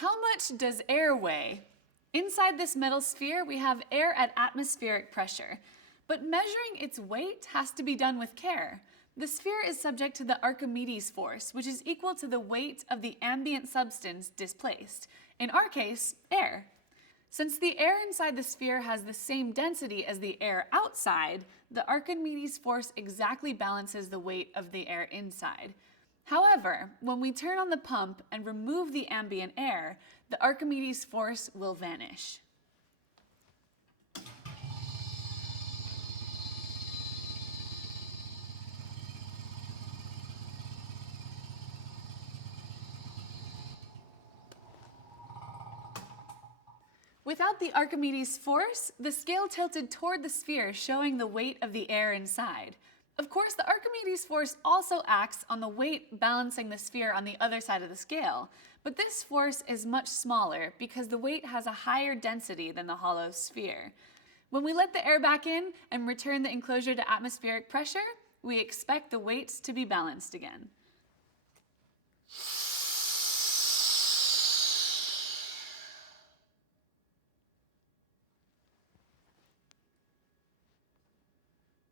How much does air weigh? Inside this metal sphere, we have air at atmospheric pressure, but measuring its weight has to be done with care. The sphere is subject to the Archimedes force, which is equal to the weight of the ambient substance displaced, in our case, air. Since the air inside the sphere has the same density as the air outside, the Archimedes force exactly balances the weight of the air inside. However, when we turn on the pump and remove the ambient air, the Archimedes force will vanish. Without the Archimedes force, the scale tilted toward the sphere, showing the weight of the air inside. Of course, the Archimedes force also acts on the weight balancing the sphere on the other side of the scale, but this force is much smaller because the weight has a higher density than the hollow sphere. When we let the air back in and return the enclosure to atmospheric pressure, we expect the weights to be balanced again.